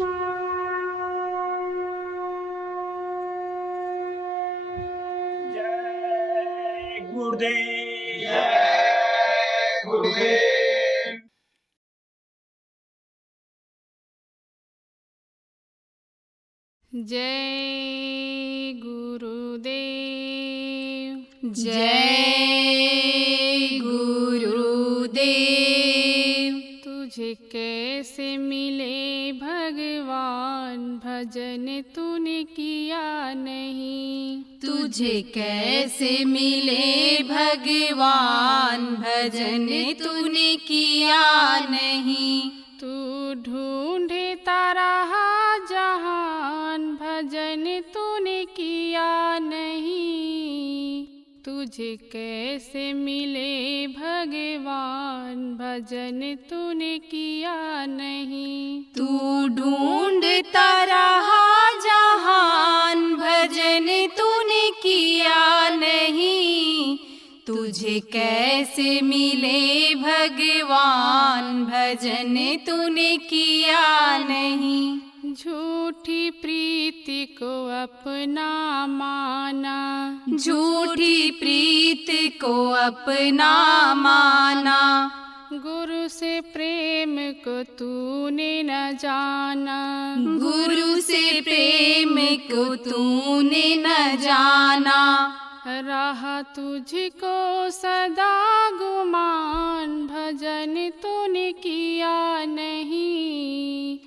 जय गुरुदेव। जय गुरुदेव। जय गुरुदेव। जय गुरुदेव। तुझे कैसे मिले भगवान, भजन तूने किया नहीं। तुझे कैसे मिले भगवान, भजन तूने किया नहीं। तू ढूंढता रहा जहान, भजन तूने किया नहीं। तुझे कैसे मिले भगवान, भजन तूने किया नहीं। तू ढूंढता रहा जहान, भजन तूने किया नहीं। तुझे कैसे मिले भगवान, भजन तूने किया नहीं। झूठी प्रीति को अपना माना, झूठी प्रीत को अपना माना। गुरु से प्रेम को तूने न जाना, गुरु से प्रेम को तूने न जाना। रहा तुझको सदा गुमान, भजन तूने किया नहीं।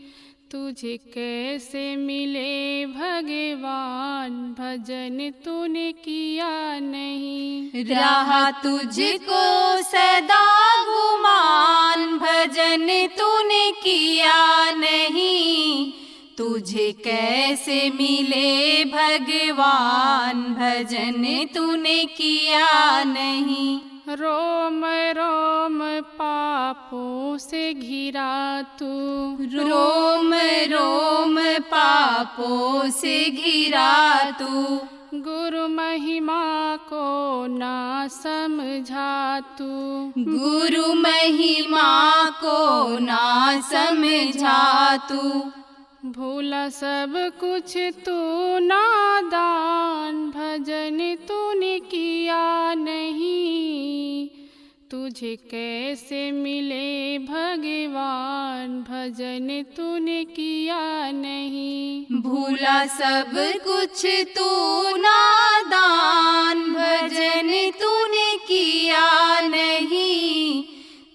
तुझे कैसे मिले भगवान, भजन तूने किया नहीं। रहा तुझको सदा गुमान, भजन तूने किया नहीं। तुझे कैसे मिले भगवान, भजन तूने किया नहीं। रोम रोम पापों से घिरा तू, रोम रोम पापों से घिरा तू। गुरु महिमा को ना समझा तू, गुरु महिमा को ना समझा तू। भूला सब कुछ तू नादान, भजन तूने किया नहीं। तुझे कैसे मिले भगवान, भजन तूने किया नहीं। भूला सब कुछ तू नादान, भजन तूने किया नहीं।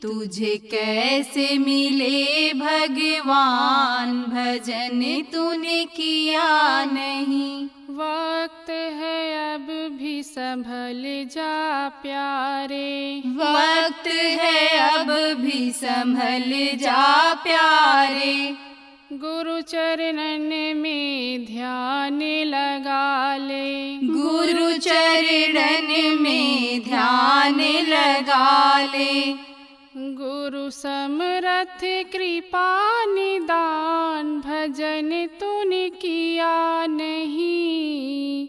तुझे कैसे मिले भगवान, भजन तूने किया नहीं। वक्त है अब भी संभल जा प्यारे, वक्त है अब भी संभल जा प्यारे। गुरु चरणन में ध्यान लगा ले, गुरु चरणन में ध्यान लगा ले। गुरु समरथ कृपा निदान, भजन तूने किया नहीं।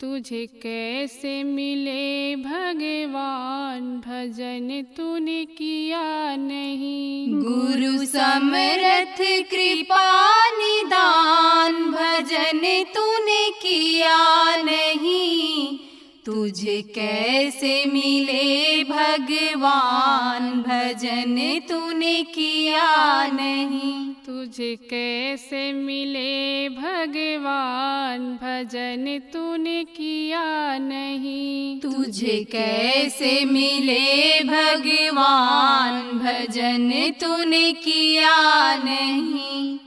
तुझे कैसे मिले भगवान, भजन तूने किया नहीं। गुरु समरथ कृपा निदान, भजन तूने किया नहीं। तुझे कैसे मिले भगवान, भजन तूने किया नहीं। तुझे कैसे मिले भगवान, भजन तूने किया नहीं। तुझे कैसे मिले भगवान, भजन तूने किया नहीं।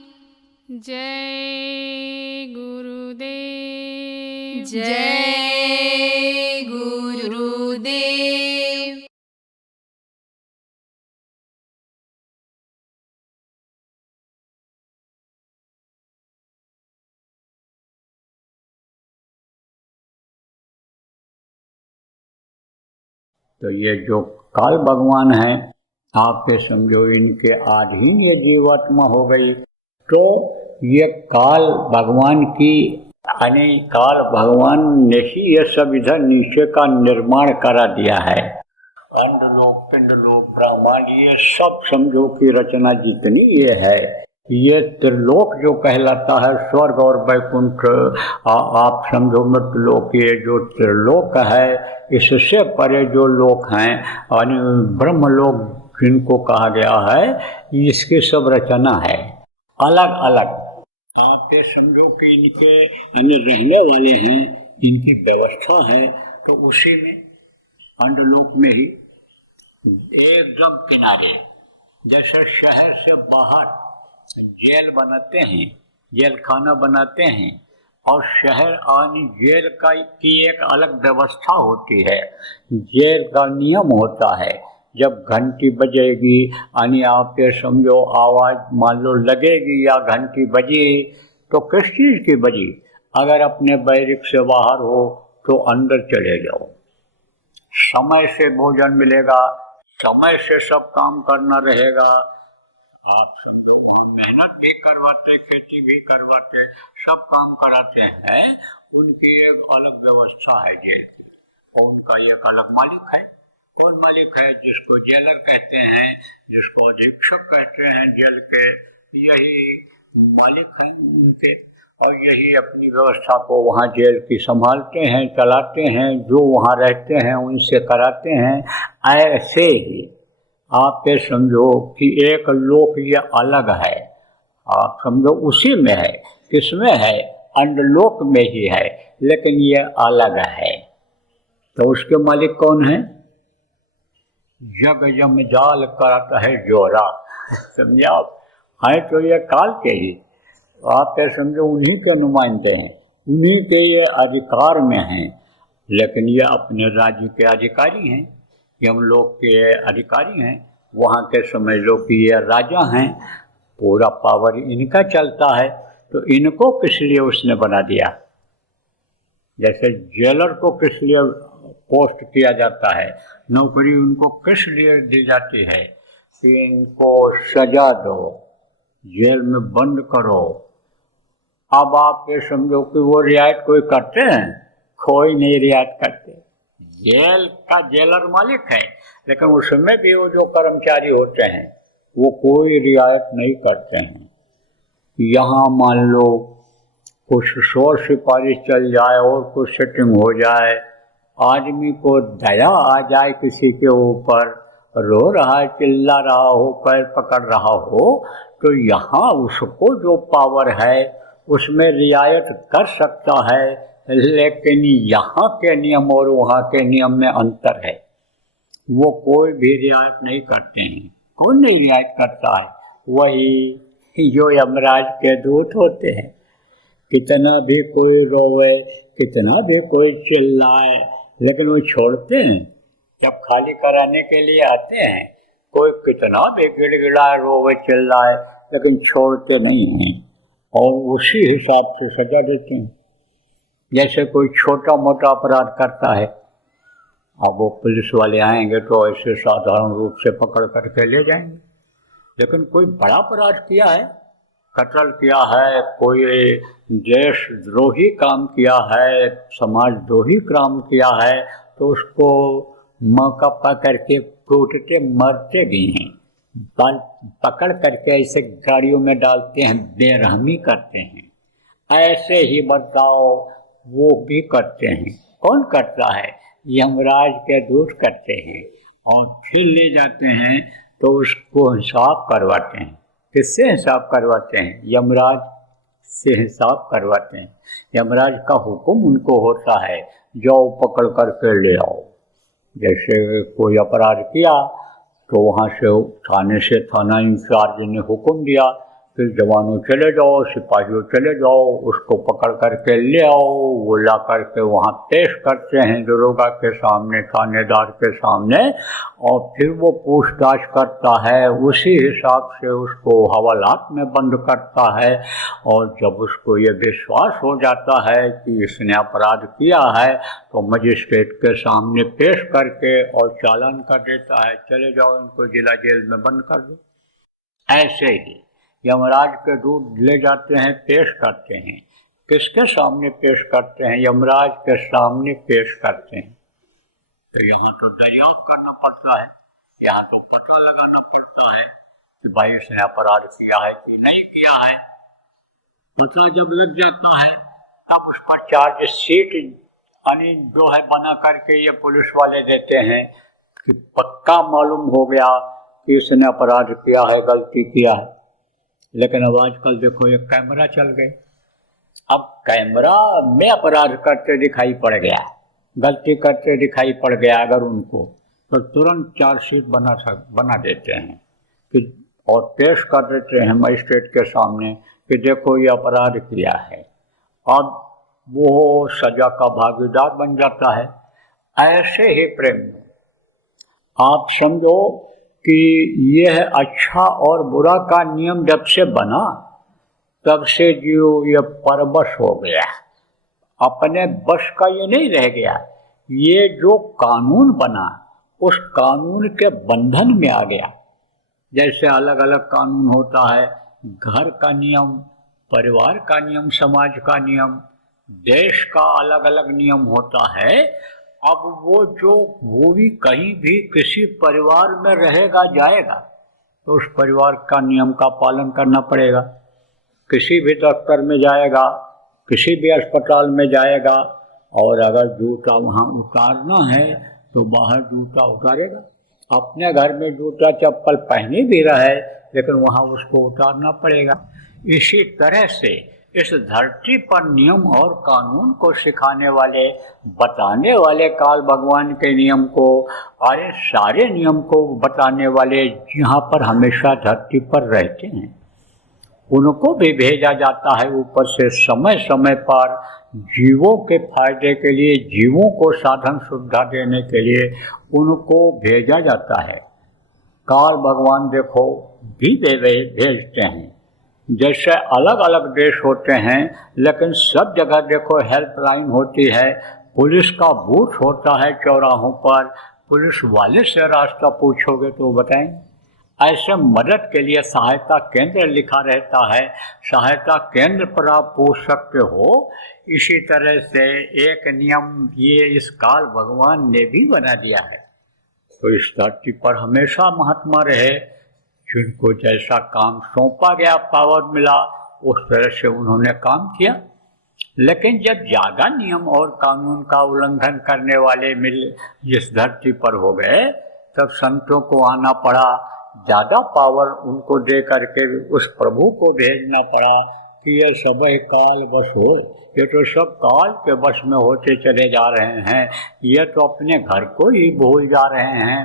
जय गुरुदेव। जय गुरुदेव। तो ये जो काल भगवान है, आपके समझो इनके अधीन ये जीवात्मा हो गई, तो ये काल भगवान की यानी काल भगवान ने ही ये सब इधर नीचे का निर्माण करा दिया है। अंडलोक, पिंडलोक, ब्रह्मांड, ये सब समझो की रचना जितनी ये है, ये त्रिलोक जो कहलाता है, स्वर्ग और वैकुंठ, आप समझो मृतलोक, ये जो त्रिलोक है, इससे परे जो लोक हैं यानी ब्रह्मलोक जिनको कहा गया है, इसकी सब रचना है अलग अलग। आप ये समझो कि इनके यानी रहने वाले हैं, इनकी व्यवस्था है, तो उसी में अंडलोक में ही एकदम किनारे, जैसे शहर से बाहर जेल बनाते हैं, जेल खाना बनाते हैं, और शहर यानी जेल का की एक अलग व्यवस्था होती है। जेल का नियम होता है, जब घंटी बजेगी यानी आप ये समझो आवाज़ मान लो लगेगी या घंटी बजी, तो किस चीज़ की बजी? अगर अपने बैरिक से बाहर हो तो अंदर चले जाओ, समय से भोजन मिलेगा, समय से सब काम करना रहेगा। आप समझो वहाँ मेहनत भी करवाते, खेती भी करवाते, सब काम कराते हैं, उनकी एक अलग व्यवस्था है जेल की, और उनका एक अलग मालिक है। कौन मालिक है? जिसको जेलर कहते हैं, जिसको अधीक्षक कहते हैं जेल के, यही मालिक है उनके, और यही अपनी व्यवस्था को वहाँ जेल की संभालते हैं, चलाते हैं, जो वहाँ रहते हैं उनसे कराते हैं। ऐसे ही आप ये समझो कि एक लोक ये अलग है, आप समझो उसी में है, किसमें है? अंडलोक में ही है, लेकिन ये अलग है। तो उसके मालिक कौन है? जग जंजाल कराता है जोरा, समझे आप? है तो ये काल के ही, आप ये समझो उन्हीं के नुमाइंदे हैं, उन्हीं के ये अधिकार में हैं, लेकिन ये अपने राज्य के अधिकारी हैं, यमलोक के अधिकारी हैं, वहाँ के समझ लो कि ये राजा हैं, पूरा पावर इनका चलता है। तो इनको किस लिए उसने बना दिया? जैसे जेलर को किस लिए पोस्ट किया जाता है, नौकरी उनको किस लिए दी जाती है कि इनको सजा दो, जेल में बंद करो। अब आप ये समझो कि वो रियायत कोई करते हैं? कोई नहीं रियायत करते। जेल का जेलर मालिक है, लेकिन उसमें भी वो जो कर्मचारी होते हैं वो कोई रियायत नहीं करते हैं। यहाँ मान लो कुछ शोर सिपारिश चल जाए और कुछ सेटिंग हो जाए, आदमी को दया आ जाए किसी के ऊपर, रो रहा है, चिल्ला रहा हो, पैर पकड़ रहा हो, तो यहाँ उसको जो पावर है उसमें रियायत कर सकता है, लेकिन यहाँ के नियम और वहाँ के नियम में अंतर है। वो कोई भी रियायत नहीं करते हैं। कौन नहीं रियायत करता है? वही जो यमराज के दूत होते हैं। कितना भी कोई रोवे, कितना भी कोई चिल्लाए, लेकिन वो छोड़ते हैं? जब खाली कराने के लिए आते हैं, कोई कितना भी गिड़गिड़ाए, रोवे, चिल्लाए, लेकिन छोड़ते नहीं हैं, और उसी हिसाब से सजा देते हैं। जैसे कोई छोटा मोटा अपराध करता है, अब वो पुलिस वाले आएंगे तो ऐसे साधारण रूप से पकड़ करके ले जाएंगे, लेकिन कोई बड़ा अपराध किया है, कत्ल किया है, कोई देशद्रोही काम किया है, समाजद्रोही काम किया है, तो उसको मौका पकड़ के कूटते मरते भी हैं, बाल पकड़ करके ऐसे गाड़ियों में डालते हैं, बेरहमी करते हैं। ऐसे ही बर्ताव वो भी करते हैं। कौन करता है? यमराज के दूत करते हैं, और फिर ले जाते हैं तो उसको हिसाब करवाते हैं। किससे हिसाब करवाते हैं? यमराज से हिसाब करवाते हैं। यमराज का हुक्म उनको होता है, जाओ पकड़ करके ले आओ। जैसे कोई अपराध किया तो वहाँ से थाना इंचार्ज ने हुक्म दिया, फिर जवानों चले जाओ, सिपाहियों चले जाओ, उसको पकड़ करके ले आओ। वो ला करके वहाँ पेश करते हैं दरोगा के सामने, थानेदार के सामने, और फिर वो पूछताछ करता है, उसी हिसाब से उसको हवालात में बंद करता है। और जब उसको ये विश्वास हो जाता है कि इसने अपराध किया है, तो मजिस्ट्रेट के सामने पेश करके और चालान कर देता है, चले जाओ, इनको जिला जेल में बंद कर दो। ऐसे ही यमराज के दूत ले जाते हैं, पेश करते हैं। किसके सामने पेश करते हैं? यमराज के सामने पेश करते हैं। तो यहाँ तो दरियाफ्त करना पड़ता है, यहाँ तो पता लगाना पड़ता है कि भाई उसने अपराध किया है कि नहीं किया है। पता जब लग जाता है तब उस पर चार्ज शीट यानी जो है बना करके ये पुलिस वाले देते हैं कि पक्का मालूम हो गया कि इसने अपराध किया है, गलती किया है। लेकिन अब आजकल देखो ये कैमरा चल गए, अब कैमरा में अपराध करते दिखाई पड़ गया, गलती करते दिखाई पड़ गया अगर उनको, तो तुरंत चार्जशीट बना देते हैं कि और पेश कर देते हैं मजिस्ट्रेट के सामने कि देखो ये अपराध किया है। अब वो सजा का भागीदार बन जाता है। ऐसे ही प्रेम आप समझो कि यह अच्छा और बुरा का नियम जब से बना तब से जो ये परवश हो गया, अपने बस का ये नहीं रह गया। ये जो कानून बना उस कानून के बंधन में आ गया। जैसे अलग अलग कानून होता है, घर का नियम, परिवार का नियम, समाज का नियम, देश का अलग अलग नियम होता है। अब वो भी कहीं भी किसी परिवार में रहेगा जाएगा तो उस परिवार का नियम का पालन करना पड़ेगा। किसी भी दफ्तर में जाएगा, किसी भी अस्पताल में जाएगा, और अगर जूता वहाँ उतारना है तो बाहर जूता उतारेगा। अपने घर में जूता चप्पल पहने भी रहे लेकिन वहाँ उसको उतारना पड़ेगा। इसी तरह से इस धरती पर नियम और कानून को सिखाने वाले, बताने वाले काल भगवान के नियम को, अरे सारे नियम को बताने वाले यहाँ पर हमेशा धरती पर रहते हैं, उनको भी भेजा जाता है ऊपर से समय समय पर जीवों के फायदे के लिए, जीवों को साधन सुविधा देने के लिए उनको भेजा जाता है। काल भगवान देखो भी भेजते हैं। जैसे अलग अलग देश होते हैं लेकिन सब जगह देखो हेल्पलाइन होती है, पुलिस का बूथ होता है चौराहों पर, पुलिस वाले से रास्ता पूछोगे तो बताएं। ऐसे मदद के लिए सहायता केंद्र लिखा रहता है, सहायता केंद्र पर आप पूछ सकते हो। इसी तरह से एक नियम ये इस काल भगवान ने भी बना दिया है। तो इस धरती पर हमेशा महात्मा रहे, जिनको जैसा काम सौंपा गया, पावर मिला, उस तरह से उन्होंने काम किया। लेकिन जब ज़्यादा नियम और कानून का उल्लंघन करने वाले इस धरती पर हो गए तब संतों को आना पड़ा, ज़्यादा पावर उनको दे करके उस प्रभु को भेजना पड़ा कि ये सब काल वश हो। ये तो सब काल के वश में होते चले जा रहे हैं, ये तो अपने घर को ही भूल जा रहे हैं,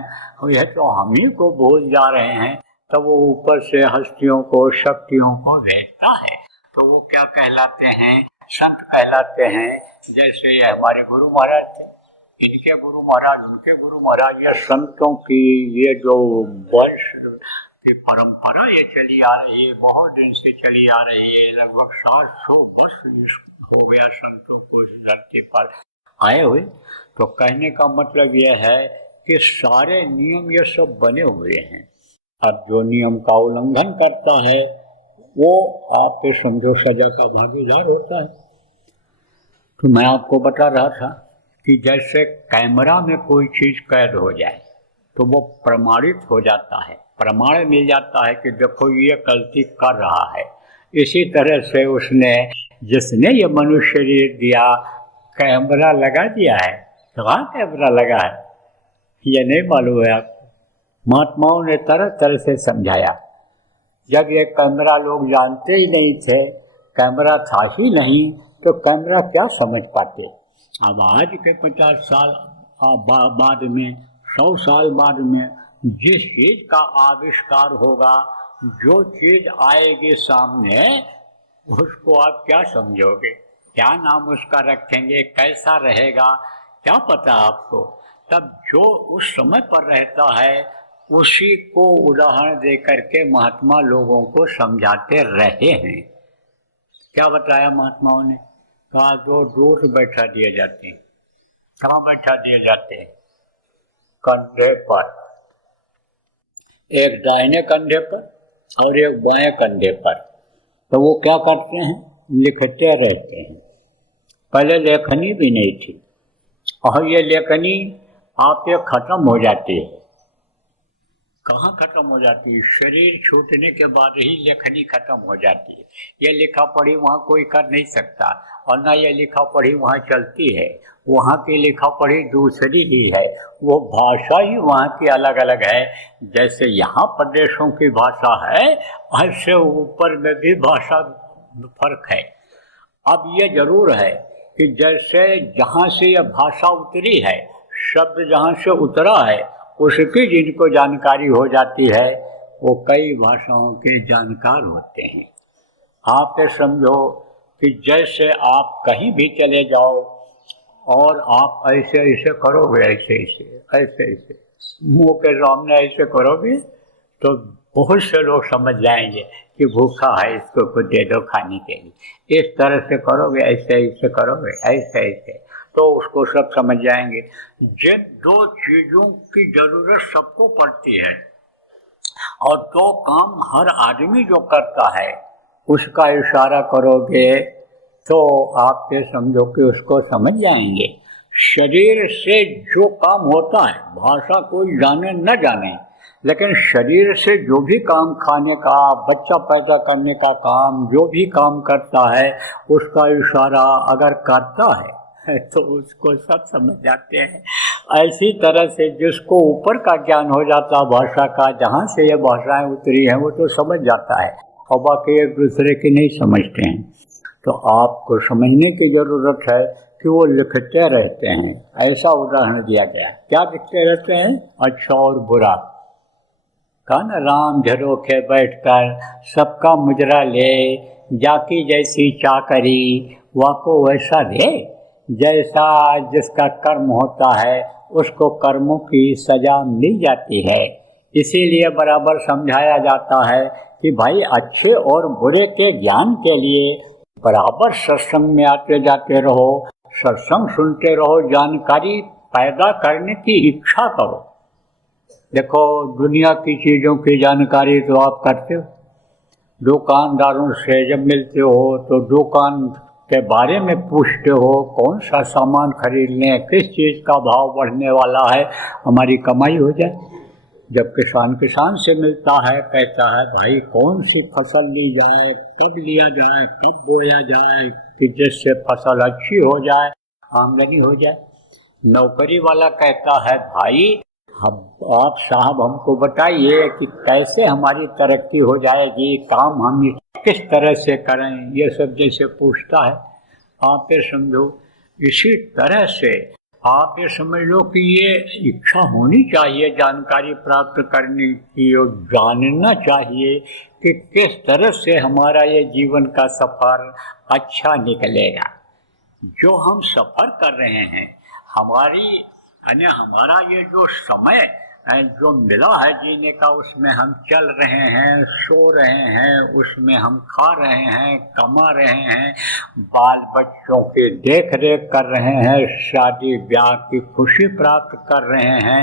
यह तो हम ही को भूल जा रहे हैं। तब वो ऊपर से हस्तियों को, शक्तियों को भेजता है। तो वो क्या कहलाते हैं? संत कहलाते हैं। जैसे ये हमारे गुरु महाराज थे, इनके गुरु महाराज, उनके गुरु महाराज, ये संतों की ये जो वंश की परंपरा ये चली आ रही है, बहुत दिन से चली आ रही है। लगभग 700 वर्ष हो गया संतों को इस धरती पर आए हुए। तो कहने का मतलब यह है कि सारे नियम ये सब बने हुए हैं। अब जो नियम का उल्लंघन करता है वो आप पे समझो सजा का भागीदार होता है। तो मैं आपको बता रहा था कि जैसे कैमरा में कोई चीज़ कैद हो जाए तो वो प्रमाणित हो जाता है, प्रमाण मिल जाता है कि देखो ये गलती कर रहा है। इसी तरह से उसने, जिसने ये मनुष्य शरीर दिया, कैमरा लगा दिया है। कहाँ कैमरा लगा है ये नहीं मालूम है आपको। महात्माओं ने तरह तरह से समझाया। जब ये कैमरा लोग जानते ही नहीं थे, कैमरा था ही नहीं, तो कैमरा क्या समझ पाते। अब आज के 50 साल बाद में, 100 साल बाद में जिस चीज़ का आविष्कार होगा, जो चीज़ आएगी सामने, उसको आप क्या समझोगे, क्या नाम उसका रखेंगे, कैसा रहेगा, क्या पता आपको। तब जो उस समय पर रहता है उसी को उदाहरण दे करके महात्मा लोगों को समझाते रहे हैं। क्या बताया महात्माओं ने? कहा दो दूर बैठा दिए जाते हैं। कहाँ बैठा दिए जाते हैं? कंधे पर, एक दाहिने कंधे पर और एक बाएं कंधे पर। तो वो क्या करते हैं? लिखते रहते हैं। पहले लेखनी भी नहीं थी और ये लेखनी आप ये खत्म हो जाती है। कहाँ खत्म हो जाती है? शरीर छूटने के बाद ही लेखनी खत्म हो जाती है। ये लिखा पढ़ी वहाँ कोई कर नहीं सकता, और ना ये लिखा पढ़ी वहाँ चलती है। वहाँ की लिखा पढ़ी दूसरी ही है, वो भाषा ही वहाँ की अलग अलग है। जैसे यहाँ प्रदेशों की भाषा है, ऐसे ऊपर में भी भाषा फर्क है। अब ये जरूर है कि जैसे जहाँ से यह भाषा उतरी है, शब्द जहाँ से उतरा है, उसकी जिनको जानकारी हो जाती है वो कई भाषाओं के जानकार होते हैं। आप ये समझो कि जैसे आप कहीं भी चले जाओ और आप ऐसे ऐसे करोगे, ऐसे ऐसे ऐसे ऐसे मुंह के सामने ऐसे करोगे तो बहुत से लोग समझ जाएंगे कि भूखा है, इसको कुछ दे दो खाने के लिए। इस तरह से करोगे, ऐसे ऐसे करोगे, ऐसे ऐसे, तो उसको सब समझ जाएंगे। जिन दो चीज़ों की जरूरत सबको पड़ती है और दो काम हर आदमी जो करता है उसका इशारा करोगे तो आप ये समझो कि उसको समझ जाएंगे। शरीर से जो काम होता है, भाषा कोई जाने न जाने, लेकिन शरीर से जो भी काम, खाने का, बच्चा पैदा करने का काम, जो भी काम करता है उसका इशारा अगर करता है तो उसको सब समझ जाते हैं। ऐसी तरह से जिसको ऊपर का ज्ञान हो जाता भाषा का, जहाँ से ये भाषाएं उतरी हैं, वो तो समझ जाता है, और बाकी एक दूसरे की नहीं समझते हैं। तो आपको समझने की ज़रूरत है कि वो लिखते रहते हैं। ऐसा उदाहरण दिया गया, क्या लिखते रहते हैं? अच्छा और बुरा। कान राम झरोखे बैठकर सबका मुजरा ले, जाकी जैसी चाकरी वाको वैसा दे। जैसा जिसका कर्म होता है उसको कर्मों की सजा मिल जाती है। इसीलिए बराबर समझाया जाता है कि भाई अच्छे और बुरे के ज्ञान के लिए बराबर सत्संग में आते जाते रहो, सत्संग सुनते रहो, जानकारी पैदा करने की इच्छा करो। देखो, दुनिया की चीज़ों की जानकारी तो आप करते हो, दुकानदारों से जब मिलते हो तो दुकान के बारे में पूछते हो, कौन सा सामान खरीद लें, किस चीज़ का भाव बढ़ने वाला है, हमारी कमाई हो जाए। जब किसान से मिलता है, कहता है भाई कौन सी फसल ली जाए, कब लिया जाए, कब बोया जाए कि जिससे फसल अच्छी हो जाए, आमदनी हो जाए। नौकरी वाला कहता है भाई आप साहब हमको बताइए कि कैसे हमारी तरक्की हो जाएगी, काम हम किस तरह से करें, ये सब जैसे पूछता है। आप ये समझो, इसी तरह से आप ये समझ लो कि ये इच्छा होनी चाहिए जानकारी प्राप्त करने की, और जानना चाहिए कि किस तरह से हमारा ये जीवन का सफ़र अच्छा निकलेगा। जो हम सफ़र कर रहे हैं, हमारा ये जो समय जो मिला है जीने का, उसमें हम चल रहे हैं, सो रहे हैं, उसमें हम खा रहे हैं, कमा रहे हैं, बाल बच्चों की देख रेख कर रहे हैं, शादी ब्याह की खुशी प्राप्त कर रहे हैं,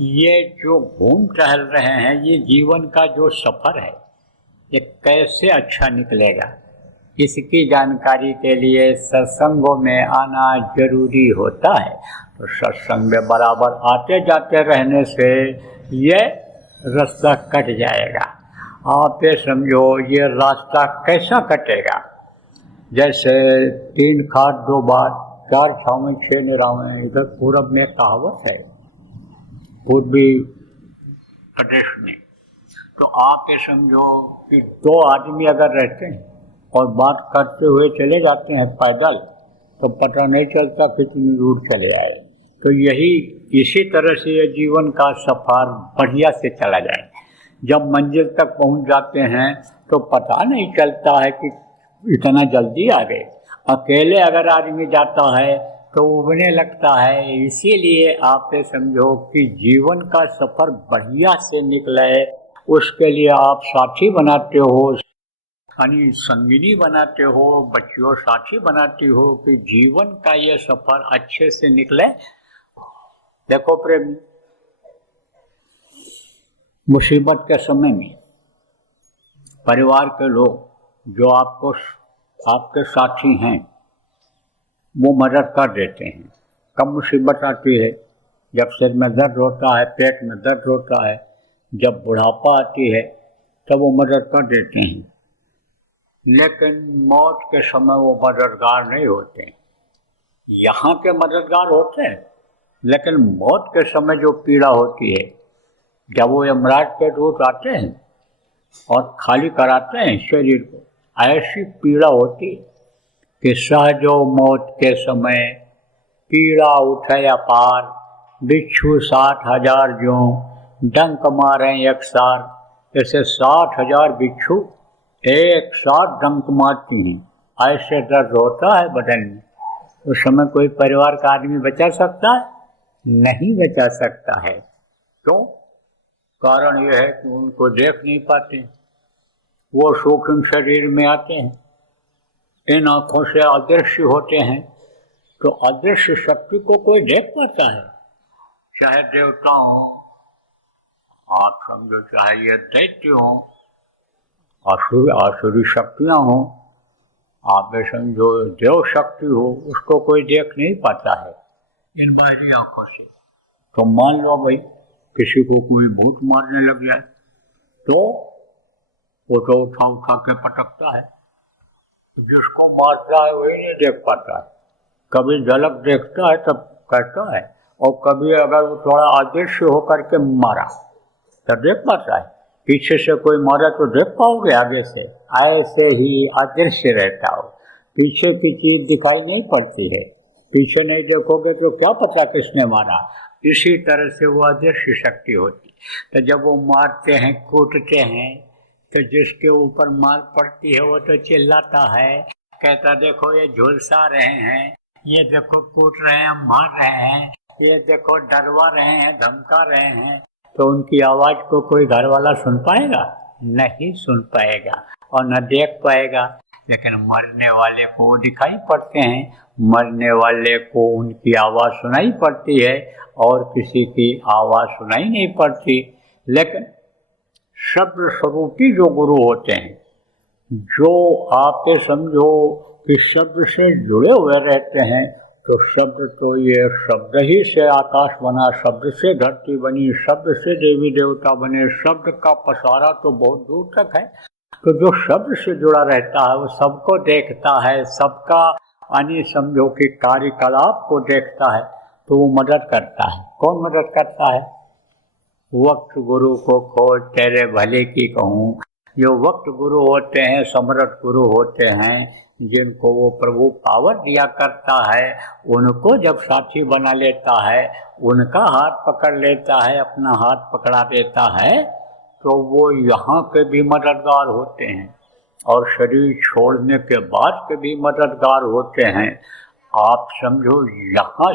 ये जो घूम टहल रहे हैं, ये जीवन का जो सफ़र है ये कैसे अच्छा निकलेगा, इसकी जानकारी के लिए सत्संगों में आना जरूरी होता है। तो सत्संग में बराबर आते जाते रहने से ये रास्ता कट जाएगा। आप ये समझो, ये रास्ता कैसा कटेगा? जैसे 3 खाट 2 बार, 4 छावें 6 निरावें, इधर पूरब में कहावत है पूर्वी प्रदेश में। तो आप ये समझो कि 2 आदमी अगर रहते हैं और बात करते हुए चले जाते हैं पैदल, तो पता नहीं चलता कितनी दूर चले आए। तो यही इसी तरह से ये जीवन का सफ़र बढ़िया से चला जाए। जब मंजिल तक पहुंच जाते हैं तो पता नहीं चलता है कि इतना जल्दी आ गए। अकेले अगर आदमी जाता है तो उबने लगता है। इसीलिए आप ये समझो कि जीवन का सफ़र बढ़िया से निकले, उसके लिए आप साथी बनाते हो, यानी संगिनी बनाते हो, बच्चियों साथी बनाती हो कि जीवन का ये सफ़र अच्छे से निकले। देखो प्रेमी, मुसीबत के समय में परिवार के लोग जो आपके साथी हैं वो मदद कर देते हैं। कब मुसीबत आती है? जब सिर में दर्द होता है, पेट में दर्द होता है, जब बुढ़ापा आती है तब वो मदद कर देते हैं, लेकिन मौत के समय वो मददगार नहीं होते। यहाँ के मददगार होते हैं, लेकिन मौत के समय जो पीड़ा होती है, जब वो यमराज के दूत आते हैं और खाली कराते हैं शरीर को, ऐसी पीड़ा होती कि सहजो मौत के समय पीड़ा उठे अपार, बिच्छू 60,000 जो डंक मारे एक सार। ऐसे 60,000 बिच्छू एक साथ डंक मारती हैं, ऐसे दर्द होता है बदन में। उस समय कोई परिवार का आदमी बचा सकता है? नहीं बचा सकता है। क्यों? कारण यह है कि उनको देख नहीं पाते, वो सूक्ष्म शरीर में आते हैं, इन आँखों से अदृश्य होते हैं। तो अदृश्य शक्ति को कोई देख पाता है, चाहे देवता हो, आप समझो, चाहे ये दैत्य हो, आसुरी शक्तियाँ हो, आप ये समझो देव शक्ति हो, उसको कोई देख नहीं पाता है इन बाहरी आँखों से। तो मान लो भाई किसी को कोई भूत मारने लग जाए तो वो तो उठा के पटकता है, जिसको मारता है वही नहीं देख पाता है। कभी झलक देखता है तब कहता है, और कभी अगर वो थोड़ा अदृश्य होकर के मारा तो देख पाता है। पीछे से कोई मारा तो देख पाओगे आगे से, ऐसे ही अदृश्य रहता हो, पीछे की चीज दिखाई नहीं पड़ती है। पीछे नहीं देखोगे तो क्या पता किसने मारा। इसी तरह से वो अदृश्य शक्ति होती। तो जब वो मारते हैं, कूटते हैं, तो जिसके ऊपर मार पड़ती है वो तो चिल्लाता है, कहता देखो ये झुलसा रहे हैं, ये देखो कूट रहे हैं, मार रहे हैं, ये देखो डरवा रहे हैं, धमका रहे हैं। तो उनकी आवाज को कोई घर वाला सुन पाएगा? नहीं सुन पाएगा और न देख पाएगा। लेकिन मरने वाले को वो दिखाई पड़ते हैं, मरने वाले को उनकी आवाज सुनाई पड़ती है और किसी की आवाज सुनाई नहीं पड़ती। लेकिन शब्द स्वरूपी जो गुरु होते हैं, जो आप ये समझो कि शब्द से जुड़े हुए रहते हैं, तो शब्द तो ये शब्द ही से आकाश बना, शब्द से धरती बनी, शब्द से देवी देवता बने, शब्द का पसारा तो बहुत दूर तक है। तो जो शब्द से जुड़ा रहता है वो सबको देखता है, सबका यानी समझो कि कार्यकलाप को देखता है, तो वो मदद करता है। कौन मदद करता है? वक्त गुरु को खोज तेरे भले की कहूँ। जो वक्त गुरु होते हैं, समर्थ गुरु होते हैं, जिनको वो प्रभु पावर दिया करता है, उनको जब साथी बना लेता है, उनका हाथ पकड़ लेता है, अपना हाथ पकड़ा देता है, तो वो यहाँ के भी मददगार होते हैं और शरीर छोड़ने के बाद के भी मददगार होते हैं। आप समझो यहाँ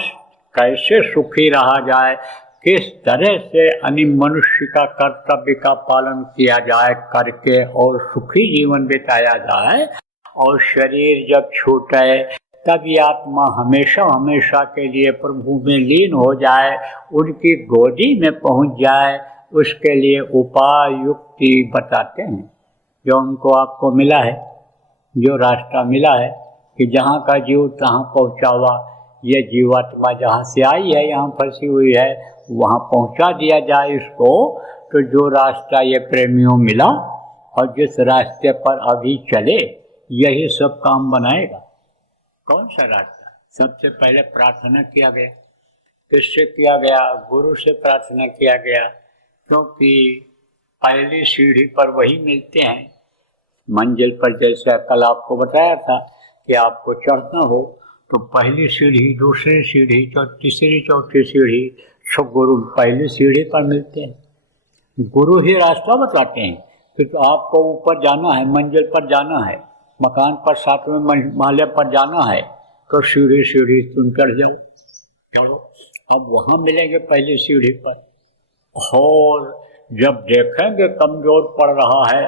कैसे सुखी रहा जाए, किस तरह से अन्य मनुष्य का कर्तव्य का पालन किया जाए करके और सुखी जीवन बिताया जाए, और शरीर जब छूटे तब ये आत्मा हमेशा हमेशा के लिए प्रभु में लीन हो जाए, उनकी गोदी में पहुंच जाए। उसके लिए उपाय युक्ति बताते हैं, जो उनको आपको मिला है, जो रास्ता मिला है कि जहाँ का जीव तहाँ पहुँचावा। ये जीवात्मा जहाँ से आई है, यहाँ फंसी हुई है, वहाँ पहुँचा दिया जाए इसको। तो जो रास्ता ये प्रेमियों मिला और जिस रास्ते पर अभी चले, यही सब काम बनाएगा। कौन सा रास्ता? सबसे पहले प्रार्थना किया गया। किससे किया गया? गुरु से प्रार्थना किया गया, क्योंकि पहली सीढ़ी पर वही मिलते हैं। मंजिल पर जैसे कल आपको बताया था कि आपको चढ़ना हो तो पहली सीढ़ी, दूसरी सीढ़ी, तीसरी, चौथी सीढ़ी, सब गुरु पहली सीढ़ी पर मिलते हैं। गुरु ही रास्ता बताते हैं कि तो आपको ऊपर जाना है, मंजिल पर जाना है, मकान पर 7वें महले पर जाना है, तो सीढ़ी सीढ़ी तुम चढ़ जाओ, चलो। अब वहाँ मिलेंगे पहली सीढ़ी पर। और जब देखेंगे कमजोर पड़ रहा है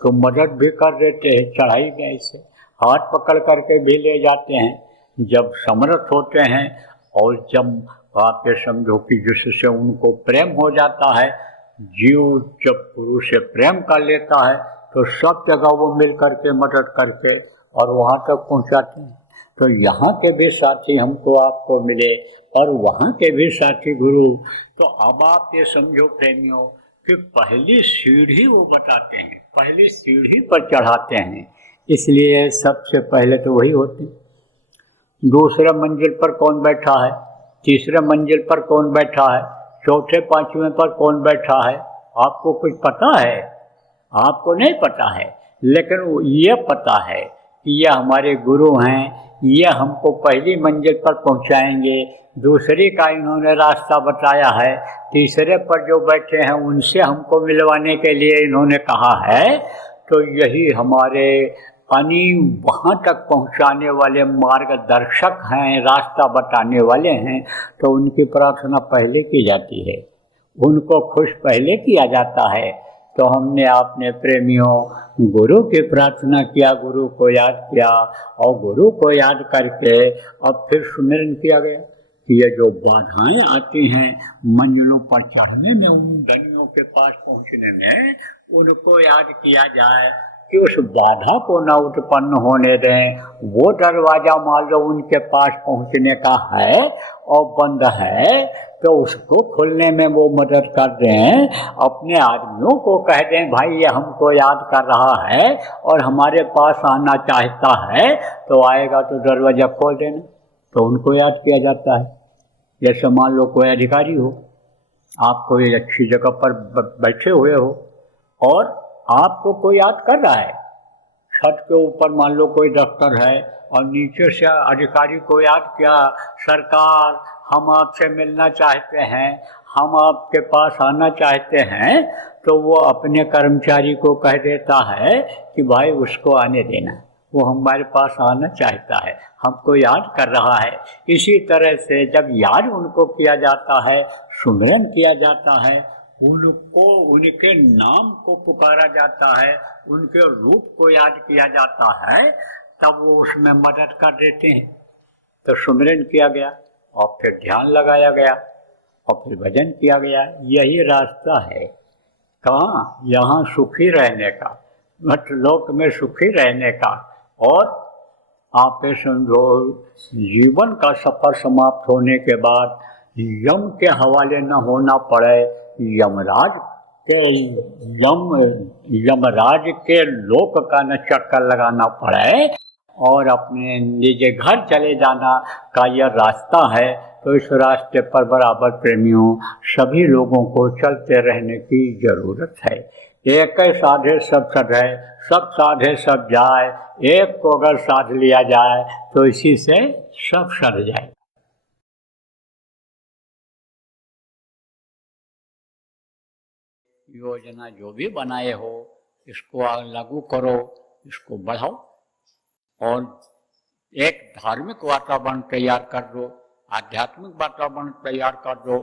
तो मदद भी कर देते हैं, चढ़ाई में ऐसे हाथ पकड़ करके भी ले जाते हैं। जब समर्थ होते हैं और जब आप ये समझो कि जिससे उनको प्रेम हो जाता है, जीव जब गुरु से प्रेम कर लेता है तो सब जगह वो मिल करके मदद करके और वहाँ तक पहुँचाते हैं। तो यहाँ के भी साथी हमको आपको मिले और वहाँ के भी साथी गुरु। तो अब आप ये समझो प्रेमियों कि पहली सीढ़ी वो बताते हैं, पहली सीढ़ी पर चढ़ाते हैं, इसलिए सबसे पहले तो वही होते हैं। दूसरे मंजिल पर कौन बैठा है, तीसरे मंजिल पर कौन बैठा है, चौथे पांचवें पर कौन बैठा है, आपको कुछ पता है? आपको नहीं पता है, लेकिन ये पता है कि ये हमारे गुरु हैं, ये हमको पहली मंजिल पर पहुंचाएंगे, दूसरी का इन्होंने रास्ता बताया है, तीसरे पर जो बैठे हैं उनसे हमको मिलवाने के लिए इन्होंने कहा है। तो यही हमारे यानी वहाँ तक पहुँचाने वाले मार्गदर्शक हैं, रास्ता बताने वाले हैं। तो उनकी प्रार्थना पहले की जाती है, उनको खुश पहले किया जाता है। तो हमने अपने प्रेमियों गुरु की प्रार्थना किया, गुरु को याद किया, और गुरु को याद करके अब फिर सुमिरन किया गया कि ये जो बाधाएं आती हैं मंजिलों पर चढ़ने में, उन गणियों के पास पहुँचने में, उनको याद किया जाए कि उस बाधा को न उत्पन्न होने दें। वो दरवाज़ा मान लो उनके पास पहुंचने का है और बंद है, तो उसको खोलने में वो मदद कर दें। अपने आदमियों को कह दें भाई ये हमको याद कर रहा है और हमारे पास आना चाहता है, तो आएगा तो दरवाज़ा खोल देना। तो उनको याद किया जाता है। जैसे मान लो कोई अधिकारी हो, आप कोई अच्छी जगह पर बैठे हुए हो और आपको कोई याद कर रहा है। छत के ऊपर मान लो कोई दफ्तर है और नीचे से अधिकारी को याद किया, सरकार हम आपसे मिलना चाहते हैं, हम आपके पास आना चाहते हैं, तो वो अपने कर्मचारी को कह देता है कि भाई उसको आने देना, वो हमारे पास आना चाहता है, हमको याद कर रहा है। इसी तरह से जब याद उनको किया जाता है, सुमिरन किया जाता है, उनको उनके नाम को पुकारा जाता है, उनके रूप को याद किया जाता है, तब वो उसमें मदद कर देते हैं। तो सुमिरन किया गया और फिर ध्यान लगाया गया और फिर भजन किया गया। यही रास्ता है कहाँ? यहाँ सुखी रहने का, लोक में सुखी रहने का। और आप समझो जीवन का सफर समाप्त होने के बाद यम के हवाले न होना पड़े, यमराज के लोक का न चक्कर लगाना पड़े और अपने निज घर चले जाना का यह रास्ता है। तो इस रास्ते पर बराबर प्रेमियों सभी लोगों को चलते रहने की जरूरत है। एक साधे सब सधे, सब साधे सब जाए, एक को अगर साध लिया जाए तो इसी से सब सध जाए। योजना जो भी बनाए हो इसको लागू करो, इसको बढ़ाओ और एक धार्मिक वातावरण तैयार कर दो, आध्यात्मिक वातावरण तैयार कर दो,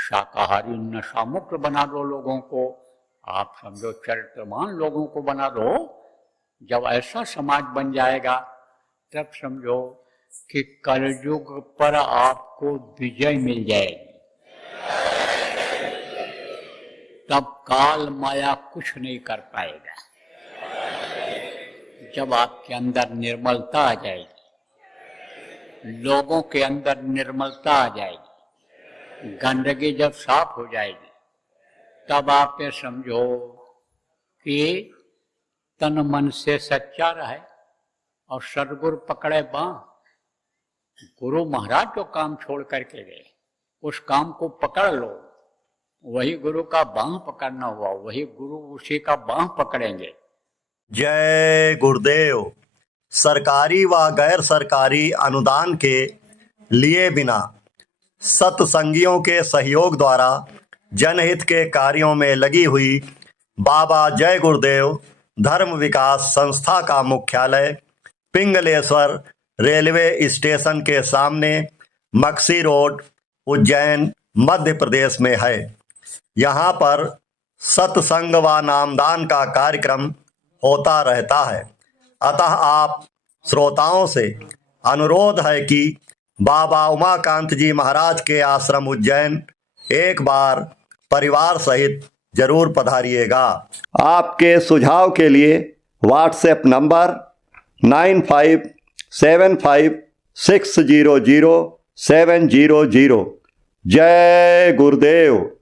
शाकाहारी नशा मुक्त बना दो लोगों को, आप समझो चरित्रवान लोगों को बना दो। जब ऐसा समाज बन जाएगा तब समझो कि कलयुग पर आपको विजय मिल जाएगी। तब काल माया कुछ नहीं कर पाएगा। जब आपके अंदर निर्मलता आ जाएगी, लोगों के अंदर निर्मलता आ जाएगी, गंदगी जब साफ हो जाएगी, तब आप ये समझो कि तन मन से सच्चा रहे और सदगुरु पकड़े बांह। गुरु महाराज जो काम छोड़ करके गए उस काम को पकड़ लो, वही गुरु का बांह पकड़ना हुआ, वही गुरु उसी का बांह पकड़ेंगे। जय गुरुदेव। सरकारी व गैर सरकारी अनुदान के लिए बिना सत्संगियों के सहयोग द्वारा जनहित के कार्यों में लगी हुई बाबा जय गुरुदेव धर्म विकास संस्था का मुख्यालय पिंगलेश्वर रेलवे स्टेशन के सामने मक्सी रोड, उज्जैन, मध्य प्रदेश में है। यहाँ पर सत्संग व नामदान का कार्यक्रम होता रहता है। अतः आप श्रोताओं से अनुरोध है कि बाबा उमाकांत जी महाराज के आश्रम उज्जैन एक बार परिवार सहित जरूर पधारिएगा। आपके सुझाव के लिए व्हाट्सएप नंबर 9575600700। जय गुरुदेव।